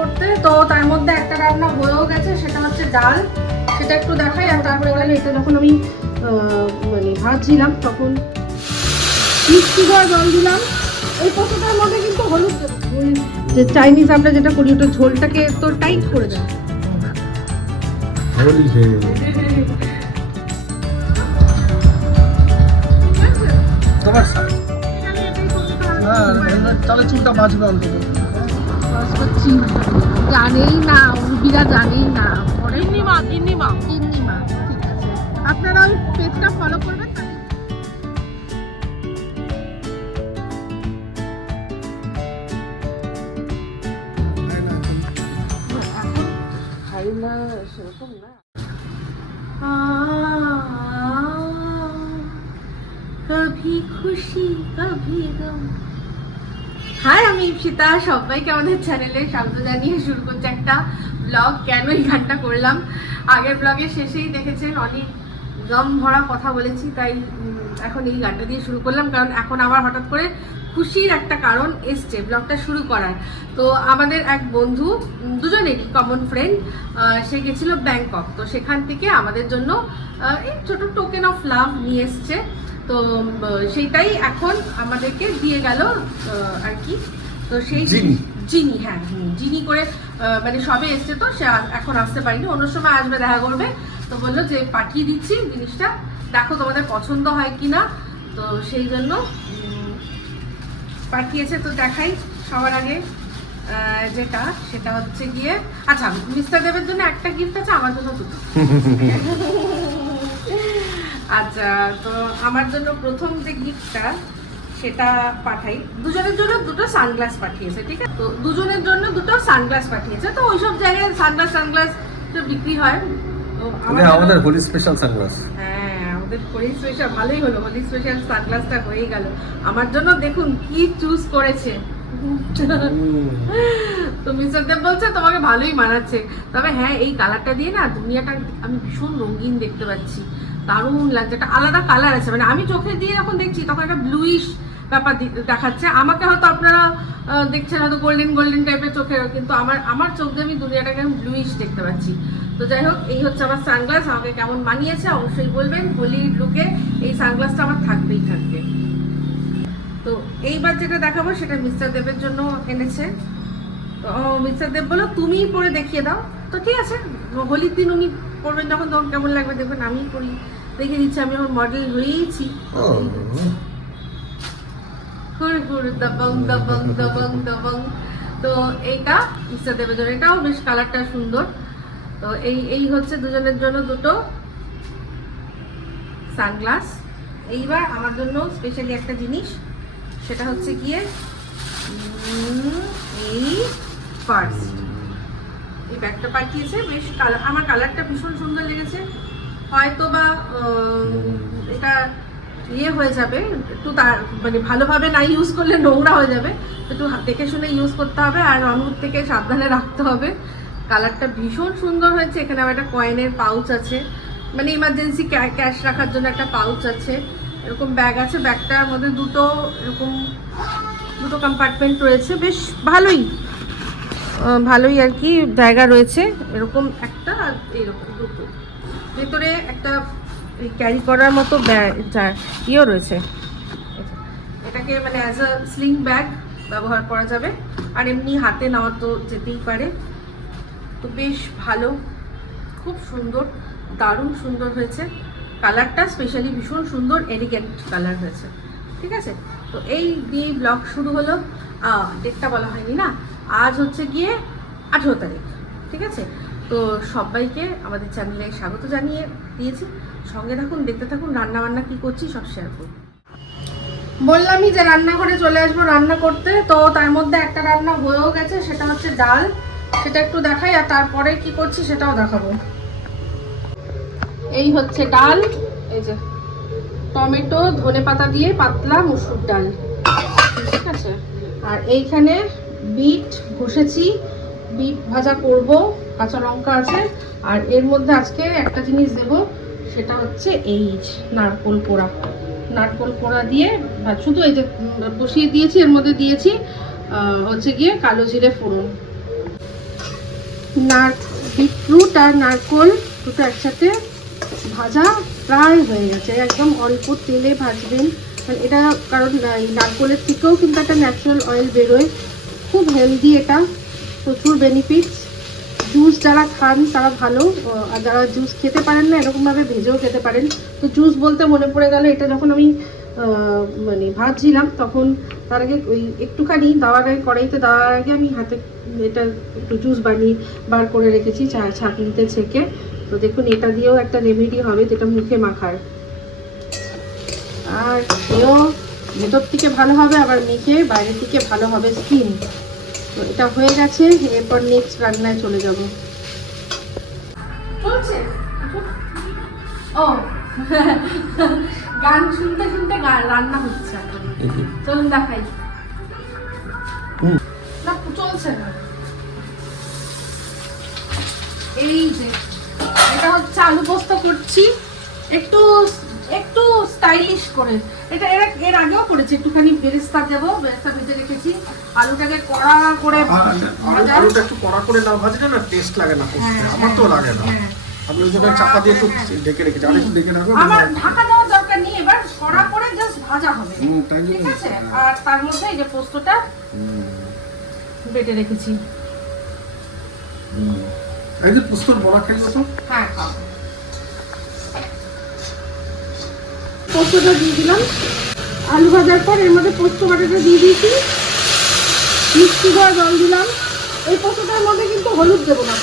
করতে, তো তার মধ্যে একটা রান্না হয়েও গেছে, সেটা হচ্ছে ডাল। সেটা একটু দেখাই। আর তারপরে গেলে এটা যখন আমি মানে ভাজছিলাম তখন মিষ্টি দেওয়া জল দিলাম। এই পোস্তটার মধ্যে কিন্তু হলুদ দেবো। যে চাইনিজ আমরা যেটা করি ওটা ঝোলটাকে তো টাইট করে দেয়। তোমার তাহলে চুলটা বাঁচবে অন্তত। জানেই না, উর্বিরা জানেই না। গিন্নিমা গিন্নিমা, ঠিক আছে। আপনারা ওই পেজটা ফলো করবেন। সেরকম না। কভি খুশি কভি গম। হাই, আমি ইপসিতা। সবাইকে আমাদের চ্যানেলে স্বাগত জানিয়ে শুরু করছে একটা ব্লগ। কেন এই গানটা করলাম, আগের ব্লগের শেষেই দেখেছেন অনেক গম ভরা কথা বলেছি, তাই এখন এই গানটা দিয়ে শুরু করলাম। কারণ এখন আবার হঠাৎ করে খুশির একটা কারণ এসছে ব্লগটা শুরু করার। তো আমাদের এক বন্ধু, দুজনেরই কমন ফ্রেন্ড, সে গেছিল ব্যাংকক। তো সেখান থেকে আমাদের জন্য এই ছোট টোকেন অফ লাভ নিয়ে এসছে। তো সেইটাই এখন আমাদেরকে দিয়ে গেল আর কি। তো সেই জিনি, হ্যাঁ জিনি করে মানে সবে এসছে, তো সে এখন আসতে পারিনি, অন্য সময় আসবে, দেখা করবে। তো বললো যে পাঠিয়ে দিচ্ছি জিনিসটা, দেখো তোমাদের পছন্দ হয় কি না। তো সেই জন্য পাঠিয়েছে। তো দেখাই সবার আগে যেটা, সেটা হচ্ছে গিয়ে, আচ্ছা মিস্টার দেবের জন্য একটা গিফট আছে, আমার জন্য দুটো। আচ্ছা, তো আমার জন্য প্রথম যে গিফটটা সেটা পাঠাই। দুজনের জন্য দুটো সানগ্লাস পাঠিয়েছে, ঠিক আছে। তো দুজনের জন্য দুটো সানগ্লাস পাঠিয়েছে। তো ওইসব জায়গায় সানগ্লাস বিক্রি হয়। তো আমাদের হোলি স্পেশাল সানগ্লাস। হ্যাঁ, আমাদের হোলি স্পেশাল, ভালোই হলো, হোলি স্পেশাল সানগ্লাসটা হয়ে গেল। আমার জন্য দেখুন কি চুজ করেছে। তো মিস্টার দেব বলছে তোমাকে ভালোই মানাচ্ছে, তবে হ্যাঁ এই কালারটা দিয়ে না দুনিয়াটা আমি ভীষণ রঙিন দেখতে পাচ্ছি, দারুণ লাগছে। একটা আলাদা কালার আছে, মানে আমি চোখে দিয়ে যখন দেখছি তখন একটা ব্লুইশ ব্যাপার দেখাচ্ছে। আমাকে হয়তো আপনারা দেখছেন হয়তো গোল্ডেন টাইপের চোখে, কিন্তু আমার চোখ দিয়ে আমি দুনিয়াটাকে ব্লুইশ দেখতে পাচ্ছি। তো যাই হোক, এই হচ্ছে আমার সানগ্লাস। আমাকে কেমন মানিয়েছে অবশ্যই বলবেন। হোলির লুকে এই সানগ্লাসটা আমার থাকবেই থাকবে। তো এইবার যেটা দেখাবো সেটা মিস্টার দেবের জন্য এনেছে। তো মিস্টার দেব বলো তুমিই পরে দেখিয়ে দাও। তো ঠিক আছে, হোলির দিন উনি পরবেন যখন, তখন কেমন লাগবে দেখবেন, আমিই পরি, দেখিয়ে দিচ্ছি। আমি আমার মডেল হয়েইছি। তো এইটা মিস্টার দেবের জন্য, এটাও বেশ কালারটা সুন্দর। তো এই হচ্ছে দুজনের জন্য দুটো সানগ্লাস। এইবার আমার জন্য স্পেশালি একটা জিনিস, সেটা হচ্ছে গিয়ে এই ফার্স্ট এই ব্যাগটা পাঠিয়েছে। বেশ আমার কালারটা ভীষণ সুন্দর লেগেছে। হয়তো বা এটা ইয়ে হয়ে যাবে একটু, তার মানে ভালোভাবে না ইউজ করলে নোংরা হয়ে যাবে, একটু দেখে শুনে ইউজ করতে হবে, আর রঙের থেকে সাবধানে রাখতে হবে। কালারটা ভীষণ সুন্দর হয়েছে। এখানে আবার একটা কয়েনের পাউচ আছে, মানে ইমার্জেন্সি ক্যাশ রাখার জন্য একটা পাউচ আছে। এরকম ব্যাগ আছে, ব্যাগটার মধ্যে দুটো কম্পার্টমেন্ট রয়েছে, বেশ ভালোই আর কি জায়গা রয়েছে। এরকম একটা আর এরকম দুটো, ভেতরে একটা ক্যারি করার মতো ইয়েও রয়েছে। এটাকে মানে অ্যাজ আ স্লিং ব্যাগ ব্যবহার করা যাবে, আর এমনি হাতে নেওয়া তো যেতেই পারে। তো বেশ ভালো, খুব সুন্দর, দারুণ সুন্দর হয়েছে। কালারটা স্পেশালি ভীষণ সুন্দর, এলিগেন্ট কালার হয়েছে, ঠিক আছে। তো এই দিয়ে ব্লগ শুরু হলো। ডেটটা বলা হয়নি না, আজ হচ্ছে গিয়ে 18 তারিখ, ঠিক আছে। তো সবাইকে আমাদের চ্যানেলে স্বাগত জানিয়ে দিয়েছি, সঙ্গে থাকুন, দেখতে থাকুন, রান্না বান্না কী করছি সব শেয়ার করব। বললামই যে রান্নাঘরে চলে আসবো রান্না করতে। তো তার মধ্যে একটা রান্না হয়েও গেছে, সেটা হচ্ছে ডাল। সেটা একটু দেখাই, আর তারপরে কি করছি সেটাও দেখাবো। এই হচ্ছে ডাল, এই যে টমেটো ধনেপাতা দিয়ে পাতলা মসুর ডাল, ঠিক আছে। আর এইখানে বিট ঘষেছি, বিট ভাজা করব, কাঁচা লঙ্কা আছে। আর এর মধ্যে আজকে একটা জিনিস দেব, সেটা হচ্ছে এই নারকোল কোড়া দিয়ে শুধু এই যে বসিয়ে দিয়েছি, এর মধ্যে দিয়েছি হচ্ছে গিয়ে কালো জিরে ফোড়ন। বিটরুট আর নারকোল দুটো একসাথে ভাজা প্রায় হয়ে গেছে, একদম অল্প তেলে ভাজবেন। মানে এটা কারণ নারকোলের থেকেও কিন্তু একটা ন্যাচারাল অয়েল বেরোয়, খুব হেলদি, এটা প্রচুর বেনিফিটস। জুস যারা খান তারা ভালো, আর যারা জুস খেতে পারেন না এরকমভাবে ভেজেও খেতে পারেন। তো জুস বলতে মনে পড়ে গেল, এটা যখন আমি মানে ভাজছিলাম তখন তার আগে ওই একটুখানি দেওয়ার আগে, কড়াইতে দেওয়ার আগে আমি হাতে এটা একটু জুস বানিয়ে বার করে রেখেছি ছাঁকনিতে ছেঁকে। তো দেখুন এটা দিয়েও একটা রেমেডি হবে, যেটা মুখে মাখার, আর খেয়েও ভেতর থেকে ভালো হবে, আবার মেখে বাইরের থেকে ভালো হবে স্কিন। তো এটা হয়ে গেছে, এরপর নেক্সট রান্নায় চলে যাব। চলছে ও গান শুনতে শুনতে রান্না হচ্ছে এখন। চলুন দেখাই। না চলছে না, এই যে এটা হচ্ছে আলু পোস্ত করছি, একটু একটু স্টাইলিশ করে। এটা এর আগেও করেছি, একটুখানি বেরেস্তা দেবো, বেরেস্তা ভেজে রেখেছি। আলুটাকে কড়া করে আলুটা একটু কড়া করে না ভাজলে না টেস্ট লাগে না, আমার তো লাগে না। আমি ওই জন্য চাপা দিয়ে একটু ঢেকে রেখেছি, আর একটু ঢেকে রাখবো। আমার ঢাকা দেওয়ার দরকার নেই, এবার কড়া করে জাস্ট ভাজা হবে, ঠিক আছে। আর তার মধ্যে এই যে পোস্তটা বেটে রেখেছি। এই যে পোস্তর বড়া খেলে তো হ্যাঁ খাও। পোস্তটা দিয়ে দিলাম, আলু ভাজার পর এর মধ্যে পোস্ত বাটাটা দিয়ে দিয়েছি, মিষ্টি ধোয়া জল দিলাম। এই পোস্তটার মধ্যে কিন্তু হলুদ দেবো না।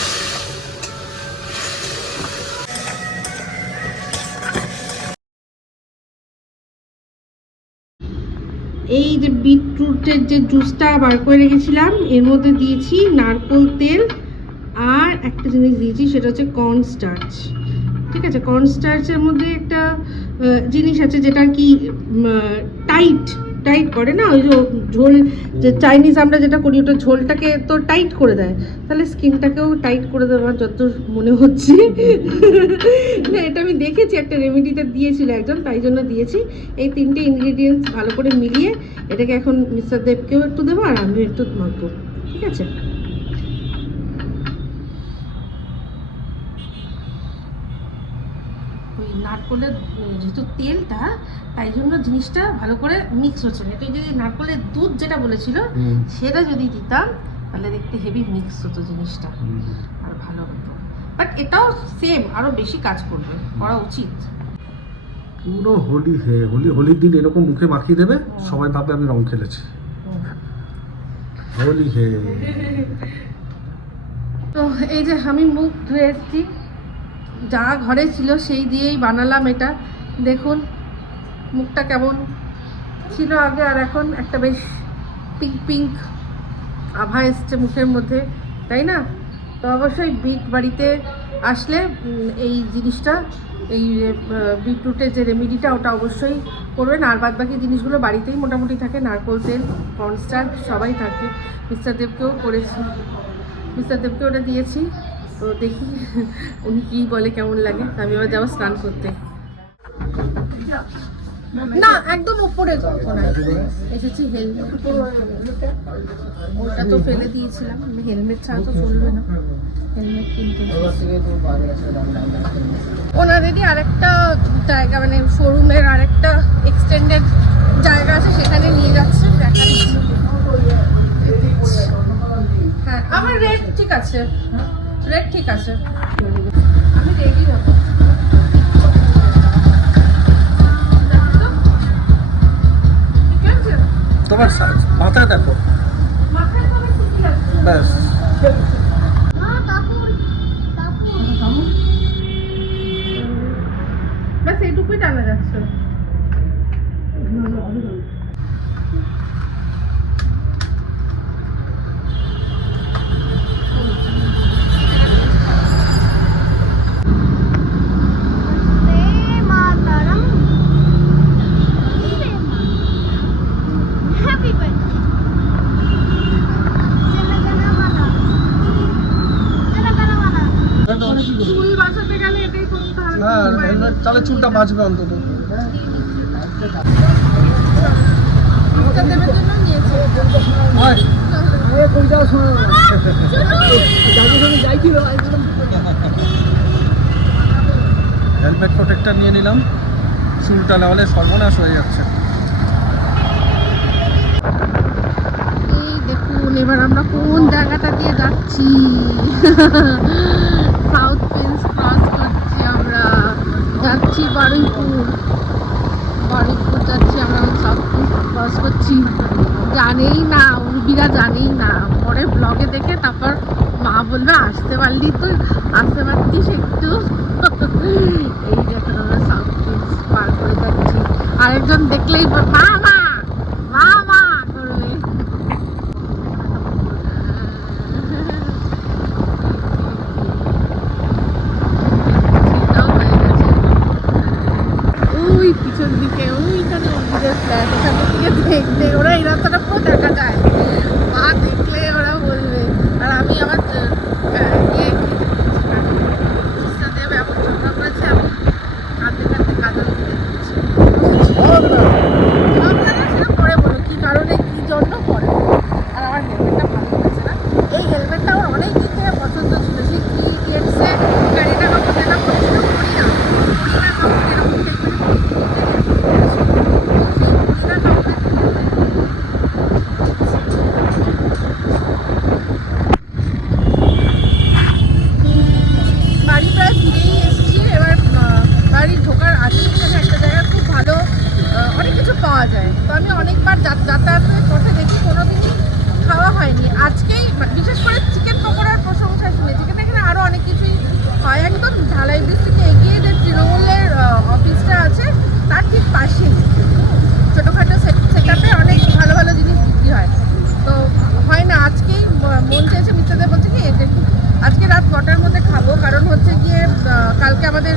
এই যে বিটরুটের যে জুসটা বার করে রেখেছিলাম এর মধ্যে দিয়েছি নারকেল তেল, আর একটা জিনিস দিয়েছি সেটা হচ্ছে কর্ন স্টার্চ, ঠিক আছে। কর্ন স্টার্চের মধ্যে একটা জিনিস আছে যেটা কি টাইট করে না, ওই যে ঝোল, যে চাইনিজ আমরা যেটা করি ওটা ঝোলটাকে তো টাইট করে দেয়, তাহলে স্কিনটাকেও টাইট করে দেওয়ার যত মনে হচ্ছে না, এটা আমি দেখেছি একটা রেমেডিতে দিয়েছিল একজন, তাই জন্য দিয়েছি। এই তিনটে ইনগ্রেডিয়েন্টস ভালো করে মিলিয়ে এটাকে এখন মিস্টার দেবকেও একটু দেবো আর আমিও একটু মাখবো, ঠিক আছে। ওই নারকলের যেহেতু তেলটা, তাই জন্য জিনিসটা ভালো করে মিক্স হচ্ছে না। এটা যদি নারকলের দুধ যেটা বলেছিল সেটা যদি দিতাম তাহলে দেখতে হেভি মিক্স হতো জিনিসটা, আর ভালো হতো। বাট এটাও সেম, আরো বেশি কাজ করবে, করা উচিত। পুরো হোলির দিন এরকম মুখে মাখিয়ে দেবে, সবাই ভাববে আমি রং খেলেছি। হোলি হে। তো এই যে আমি মুখ ধুয়ে এসেছি, যা ঘরে ছিল সেই দিয়েই বানালাম এটা। দেখুন মুখটা কেমন ছিল আগে আর এখন, একটা বেশ পিঙ্ক আভা এসছে মুখের মধ্যে, তাই না? তো অবশ্যই বাড়িতে আসলে এই জিনিসটা, এই বিটরুটের যে রেমেডিটা ওটা অবশ্যই করবেন। আর বাদ বাকি জিনিসগুলো বাড়িতেই মোটামুটি থাকে, নারকেল তেল, কর্নস্টার্চ সবাই থাকে। মিস্টার দেবকেও করেছি, মিস্টার দেবকে ওটা দিয়েছি। তো দেখি উনি কী বলে, কেমন লাগে। আমি এবার যাবো স্নান করতে। না একদম উপরে এসেছি, হেলমেট ওটা তো ফেলে দিয়েছিলাম, হেলমেট ছাড়া তো চলবে না, হেলমেট কিনতে। ওনাদেরই আরেকটা জায়গা, মানে শোরুমের আরেকটা এক্সটেন্ডেড জায়গা আছে, সেখানে নিয়ে যাচ্ছে, দেখাচ্ছি। হ্যাঁ আমার রেট ঠিক আছে, রেট ঠিক আছে, আমি রেডি হবো। তোমার মাথায় দেখো, ব্যাস। ব্যাস এইটুকুই টানা যাচ্ছে। চুল বাঁচাতে গেলে এটাই করতে হবে। হ্যাঁ তাহলে চুলটা বাঁচবে অন্তত। দেবের জন্য নিয়েছি। হেলমেট প্রোটেক্টর নিয়ে নিলাম, চুলটা নাহলে সর্বনাশ হয়ে যাচ্ছে। এই দেখুন এবার আমরা কোন জায়গাটা দিয়ে যাচ্ছি। সাউথ প্রিন্স ক্রস করছি আমরা, যাচ্ছি বারুইপুর যাচ্ছি আমরা, সাউথ প্রিন্স ক্রস করছি। জানেই না, উর্বিরা জানেই না, পরে ব্লগে দেখে তারপর মা বলবে আসতে পারলি তো, আসতে পারতিস একটু। এই যখন আমরা সাউথ প্রিন্স পার করে যাচ্ছি, আরেকজন দেখলেই মা মা মা মা করবে। ওই পিছন দিকে ওইখানে ওদের ফ্ল্যাট, ওখান থেকে দেখতে ওরা এই রাস্তাটা পুরো দেখা যায়, মা দেখলে ওরা বলবে। আর আমি আমার ইয়ে দেবে এমন ঝগড়া করেছে, আমি কাঁদতে কাঁদতে কাজল সেটা পরে বলো কি কারণে কি জন্য পরে। আর আমার হেলমেটটা ভালো হয়েছে না, এই হেলমেটটা আমার অনেক দিন থেকে পছন্দ ছিল। সেই কি গেটসে গাড়িটা কখন যেটা করেছিল করি না কখন এরকম বাড়ি প্রায় ফিরেই এসেছি। এবার বাড়ি ঢোকার আগেই এখানে একটা জায়গায় খুব ভালো অনেক কিছু পাওয়া যায়। তো আমি অনেকবার যাতায়াতের পথে দেখি, কোনোদিনই খাওয়া হয়নি। আজকেই বিশেষ করে চিকেন পকোড়ার প্রশংসা শুনেছি, কিন্তু এখানে আরও অনেক কিছুই হয়। একদম ঢালাই ব্রিজ থেকে এগিয়ে যে তৃণমূলের অফিসটা আছে তার ঠিক পাশেই ছোটোখাটো সেটআপে অনেক ভালো ভালো জিনিস বিক্রি হয়। তো হয় না, আজকেই মন চেয়েছে, মিস্টারদের বলছে কি দেখুন আজকে রাত 9টার মধ্যে খাবো, কারণ হচ্ছে গিয়ে কালকে আমাদের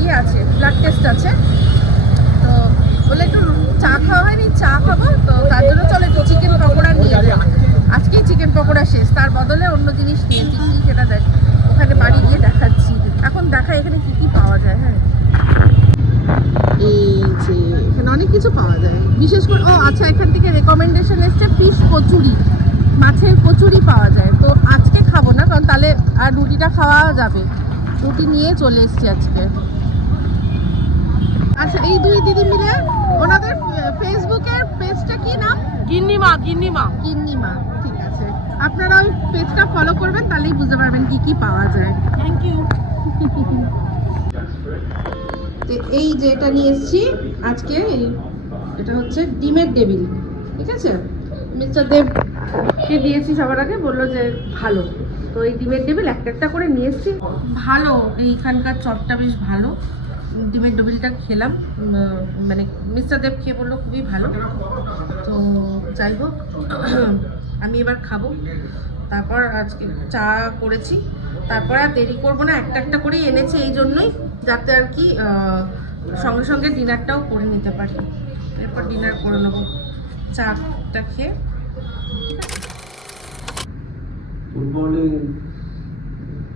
ইয়ে আছে, ব্লাড টেস্ট আছে। তো বলে একটু চা খাওয়া হয়নি, চা খাবো, তো তার জন্য চলো একটু চিকেন পকোড়া নিয়ে যাবো। আজকেই চিকেন পকোড়া শেষ, তার বদলে অন্য জিনিস নিয়েছি, কি সেটা দেখ ওখানে বাড়ি গিয়ে দেখাচ্ছি। এখন দেখা এখানে কি কি পাওয়া যায়। হ্যাঁ এই যে এখানে অনেক কিছু পাওয়া যায়, বিশেষ করে আচ্ছা এখান থেকে রেকমেন্ডেশন এসছে ফিশ কচুরি, মাছের কচুরি পাওয়া যায়। তো আজকে খাবো না, কারণ তাহলে আর রুটিটা খাওয়া যাবে, রুটি নিয়ে চলে এসছি আজকে। আচ্ছা এই দুই দিদি মিলে ওনাদের ফেসবুকের পেজটা কি নাম? গিন্নিমা। ঠিক আছে, আপনারা ওই পেজটা ফলো করবেন, তাহলেই বুঝতে পারবেন কি কি পাওয়া যায়। Thank you. এই যে এটা নিয়ে এসেছি আজকে, এটা হচ্ছে ডিমের টেবিল, ঠিক আছে। মিস্টার দেবকে দিয়েছি সবার আগে, বললো যে ভালো, তো এই ডিমের টেবিল একটা একটা করে নিয়ে এসেছি। ভালো, এইখানকার চপটা বেশ ভালো, ডিমের টেবিলটা খেলাম, মানে মিস্টার দেব খেয়ে বললো খুবই ভালো। তো যাই হোক, আমি এবার খাবো, তারপর আজকে চা করেছি, তারপর আর দেরি করবো না, একটা একটা করেই এনেছে এই জন্যই, যাতে আর কি সঙ্গে সঙ্গে ডিনারটাও করে নিতে পারি। এরপর ডিনার করে নেবো চাটা খেয়ে। Good morning.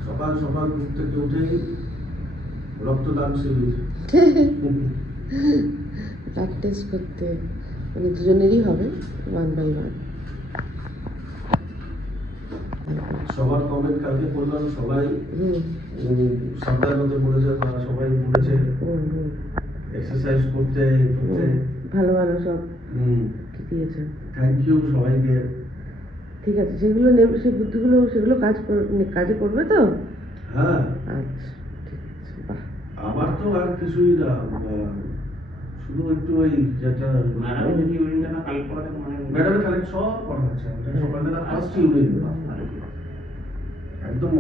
সকাল সকাল ঘুম থেকে উঠেই রক্তদান শিবির। ব্লাড টেস্ট করতে মানে দুজনেরই হবে 1 by 1। সবার কমেন্ট কালকে পড়লাম, সবাই সাবধান হতে বলেছে, সবাই বলেছে এক্সারসাইজ করতে ভালো ভালো সব দিয়েছে। থ্যাংক ইউ সবাইকে। ঠিক আছে, সেগুলো নেবে, সেই বুদ্ধিগুলো সেগুলো কাজে করবে তো। হ্যাঁ আচ্ছা ঠিক আছে, বাহ। আমার তো আর কিছুই না, শুধু একটু ওই যেটা ম্যাডামের কালেক্ট সব পড়াচ্ছে, সকালবেলা ফার্স্ট ইউনিট একদম।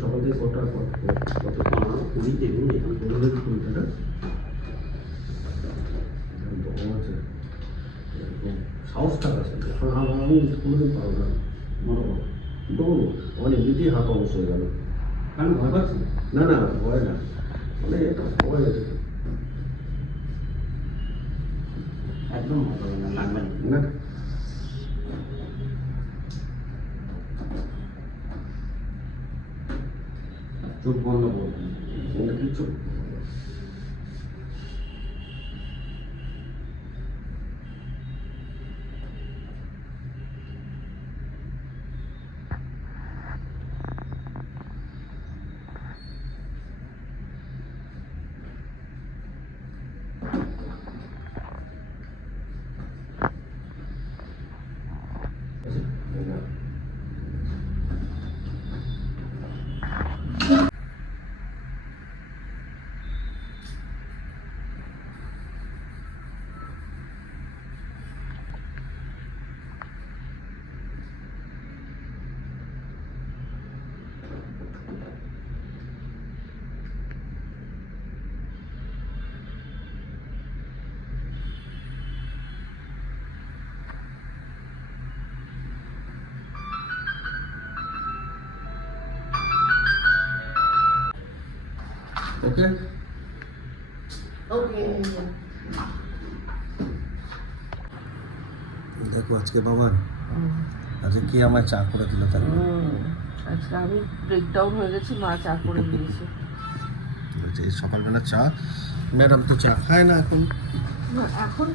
সকালে কটার পর কুড়ি দেখুন এখানে পনেরো কুড়িটা সাহসটা আছে, আমি কোনোদিন পারবো না, দৌড়ো মানে এমনিতেই হাত অবশ্য হয়ে গেল। আমি ভয় পাচ্ছি না, না ভয় না, মানে এটা ভয় আছে একদম লাগবে না। চোখ বন্ধ করবো কিছু ওকে ওকে। দেখো আজকে বাবা আজকে কে আমায় চা করে দিল তাই আজকে আমি ব্রেকডাউন হয়ে গেছি, মা চা করে দিয়েছে। এই সকালবেলা চা, ম্যাডাম তো চা খায় না এখন। এখন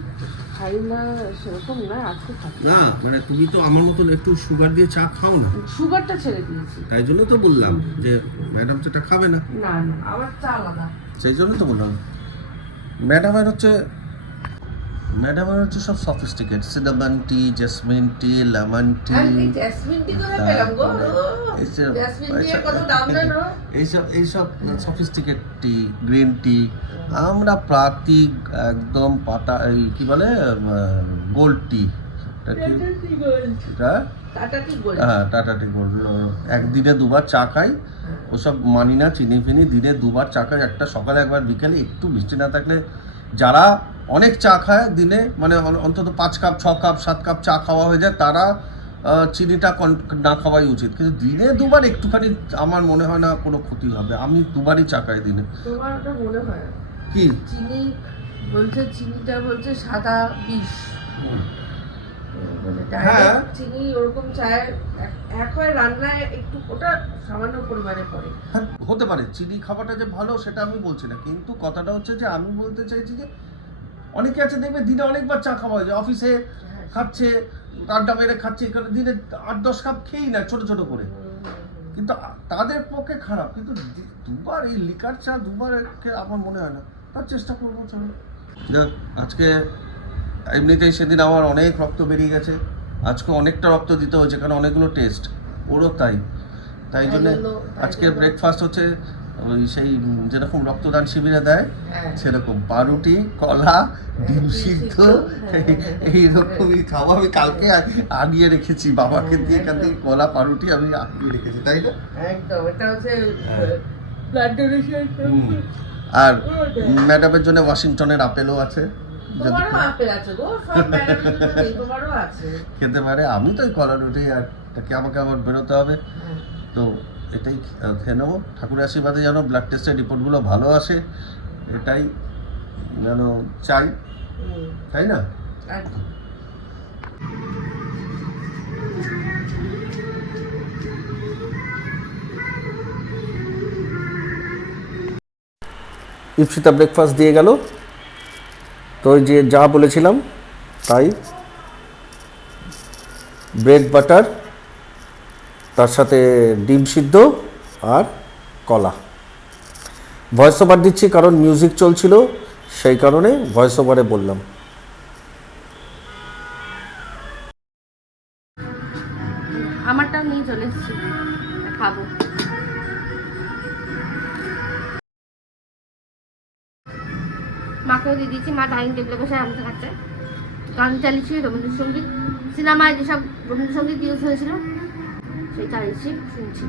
খাই না সেরকম না, আজকে খাই। না মানে তুমি তো আমার মতন একটু সুগার দিয়ে চা খাও না, সুগারটা ছেড়ে দিয়েছি। তাই জন্য তো বললাম যে ম্যাডাম সেটা খাবে না, না না, আমার চা আলাদা। সেই জন্য তো বললাম ম্যাডামের হচ্ছে সব সফিস্টিকেট, সিনামন টি, জেসমিন টি, লেমন টি। জেসমিন টি কোথায় পেলাম গো? জেসমিন টি এর কত দাম জানো? এইসব সফিস্টিকেট টি, গ্রিন টি। আমরা প্রাতিক একদম পাতা এই কি বলে গোল্ড টি, টাটা টি গোল্ড। হ্যাঁ টাটা টি গোল্ড। একদিনে দুবার চা খাই, ওসব মানি না, চিনি ফিনি। দিনে দুবার চা খাই, একটা সকালে একবার বিকেলে, একটু বৃষ্টি না থাকলে। যারা অনেক চা খায় দিনে, মানে অন্তত 5 কাপ 6 কাপ 7 কাপ চা খাওয়া হয়ে যায়, তারা চিনিটা না খাওয়াই উচিত। কিন্তু দিনে দুবার একটুখানি আমার মনে হয় না কোনো ক্ষতি হবে। আমি দুবারই চা খাই দিনে। তোমার ওটা মনে হয় কি চিনি বলছে, চিনিটা বলছে সাদা বিষ। হ্যাঁ। চিনি ওরকম চায়ের এক হয় রান্নায় একটু, ওটা সামান্য পরিমাণে পড়ে। হ্যাঁ হতে পারে, চিনি খাওয়াটা যে ভালো সেটা আমি বলছি না, কিন্তু কথাটা হচ্ছে যে আমি বলতে চাইছি যে অনেকে আছে দেখবে দিনে অনেকবার চা খাওয়া হয়, অফিসে খাচ্ছে, আড্ডা মেরে খাচ্ছে, এখানে দিনে 8-10 কাপ খেয়েই না ছোট ছোট করে, কিন্তু তাদের পক্ষে খারাপ। কিন্তু দুবার এই লিকার চা দুবার আমার মনে হয় না, তার চেষ্টা করবো। চলো আজকে এমনিতেই সেদিন আমার অনেক রক্ত বেরিয়ে গেছে, আজকে অনেকটা রক্ত দিতে হয়েছে, কারণ অনেকগুলো টেস্ট, ওরও তাই জন্য আজকে ব্রেকফাস্ট হচ্ছে ওই সেই যেরকম রক্তদান শিবিরে দেয় সেরকম পাউরুটি, কলা, ডিম সিদ্ধ, এইরকমই খাবো। আমি কালকে আনিয়ে রেখেছি, বাবাকে দিয়ে এখান থেকে কলা পাউরুটি আমি আনিয়ে রেখেছি, তাই না? একদম, এটা হচ্ছে ব্লাড ডোনেশন। আর ম্যাডামের জন্য ওয়াশিংটনের আপেলও আছে, তোমারও আপেল আছে গো, সব ম্যাডামের জন্য নেই, তোমারও আছে, খেতে পারে। আমি তো কলা রুটি আর আমাকে আবার বেরোতে হবে, তো এটাই খেয়ে নেবো। ঠাকুরের আশীর্বাদে যেন ব্লাড টেস্টের রিপোর্টগুলো ভালো আসে, এটাই যেন চাই, তাই না? ইপসিতা ব্রেকফাস্ট দিয়ে গেল, তো ওই যে যা বলেছিলাম তাই, ব্রেড বাটার, তার সাথে ডিম সিদ্ধ আর কলা। ভয়েস ওভার দিচ্ছি কারণ মিউজিক চলছিল, সেই কারণে ভয়েস ওভারে বললাম। আমারটাও নিয়ে চলে এসেছি, খাবো। মাকেও দিয়ে দিয়েছি, মা ডাইনিং টেবিলে বসে আমাকে খাচ্ছে। গান চালিয়েছি রবীন্দ্রসঙ্গীত, সিনেমায় যেসব রবীন্দ্রসঙ্গীত ইউজ হয়েছিল সেই চালিয়েছি, শুনছি।